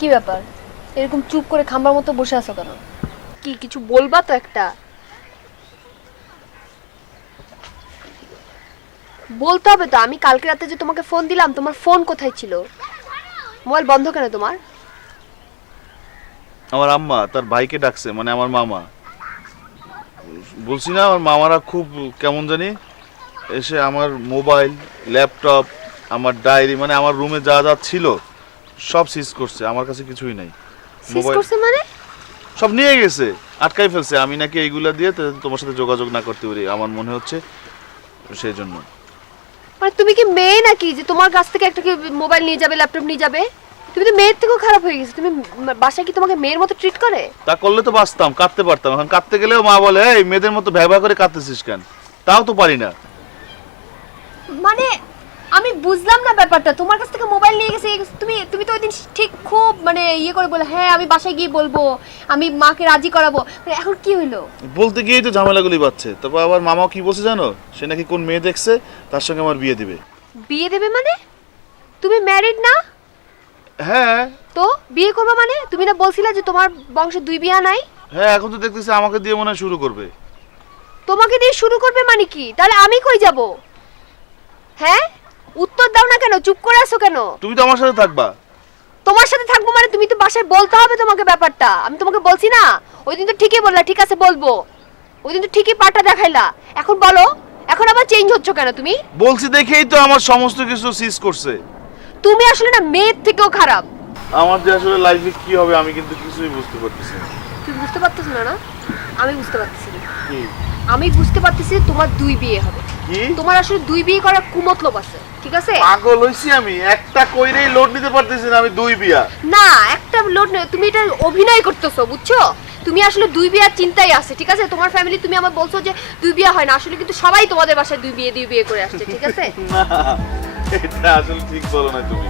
কি ব্যাপার? এরকম চুপ করে খাম্বার মতো বসে আছো কেন? কি, কিছু বলবা তো একটা? বলতে হবে তো, আমি কালকে রাতে যে তোমাকে ফোন দিলাম, তোমার ফোন কোথায় ছিল? মোবাইল বন্ধ কেন তোমার? আমার আম্মা, তার ভাইকে ডাকছে মানে আমার মামা। বলছি না, আমার মামারা খুব কেমন জানি, এসে আমার মোবাইল, ল্যাপটপ, আমার ডায়েরি মানে আমার রুমে যা যা ছিল সব সিজ করছে আমার কাছে কিছুই নাই। সিজ মোবাইল করছে মানে? সব নিয়ে গেছে আটকাই ফেলছে। আমি নাকি এইগুলা দিয়ে তো- তোমার সাথে যোগাযোগ না করতে পারি আমার মনে হচ্ছে সেই জন্য। মানে তুমি কি মেয়ে নাকি? যে তোমার কাছ থেকে একটা কি মোবাইল নিয়ে যাবে ল্যাপটপ নিয়ে যাবে? তুমি তো মেয়ের থেকেও খারাপ হয়ে গেছো। তুমি বাসায় কি তোমাকে মেয়ের মতো ট্রিট করে? তা করলে তো বাঁচতাম কাঁদতে পারতাম। এখন কাঁদতে গেলেও মা বলে এই মেয়েদের মতো ভ্যাবা করে কাঁদতেছিস কেন? তাও তো পারি না। মানে আমি বুঝলাম না ব্যাপারটা। তোমার কাছ থেকে মোবাইল নিয়ে গেছে দিন ঠিক খুব মানে ইয়ে করে বলে হ্যাঁ আমি বাসায় গিয়ে বলব আমি মাকে রাজি করাবো। মানে এখন কি হইল? বলতে গিয়েই তো ঝামেলাগুলি বাচ্ছে তারপর আবার মামাও কি বলছে জানো? সে নাকি কোন মেয়ে দেখছে তার সঙ্গে আমার বিয়ে দিবে। বিয়ে দেবে মানে? তুমি ম্যারিড না? হ্যাঁ। তো বিয়ে করবে মানে? তুমি না বলছিলে যে তোমার বংশে দুই বিয়া নাই? হ্যাঁ এখন তো দেখতেছি আমাকে দিয়ে মনে হয় শুরু করবে। তোমাকে দিয়ে শুরু করবে মানে কি? তাহলে আমি কই যাব? হ্যাঁ? উত্তর দাও না কেন? চুপ করে আছো কেন? তুমি তো আমার সাথে থাকবা। তোমার সাথে থাকব মানে তুমি তো বাসায় বলতে হবে তোমাকে ব্যাপারটা। আমি তোমাকে বলছি না? ওই দিন তো ঠিকই বললা ঠিক আছে বলব। ওই দিন তো ঠিকই পাটা দেখাইলা। এখন বলো এখন আবার চেঞ্জ হচ্ছ কেন তুমি? বলছি দেখেই তো আমার সমস্ত কিছু সিজ করছে। তুমি আসলে না মেয়ের থেকেও খারাপ। আমার যে আসলে লাইফে কি হবে আমি কিন্তু কিছুই বুঝতে পারতেছি না। তুমি বুঝতে পারতেছো না না? আমি বুঝতে পারতেছি না। আমি বুঝতে পারতেছি তোমার দুই বিয়ে হবে। তোমার আসলে দুই বিয়ে করার কুমতলব আছে। ঠিক আছে? পাগল হইছি আমি একটা কইরেই লোড নিতে পারতেছি না আমি দুই বিয়া। না একটা লোড নেই তুমি এটা অভিনয় করতেছো বুঝছ? তুমি আসলে দুই বিয়ার চিন্তাই আছে ঠিক আছে? তোমার ফ্যামিলি তুমি আমার বলছো যে দুই বিয়া হয় না আসলে কিন্তু সবাই তোমাদের বাসায় দুই বিয়ে দুই বিয়ে করে আসছে ঠিক আছে? না এটা আসলে ঠিক বলো না তুমি।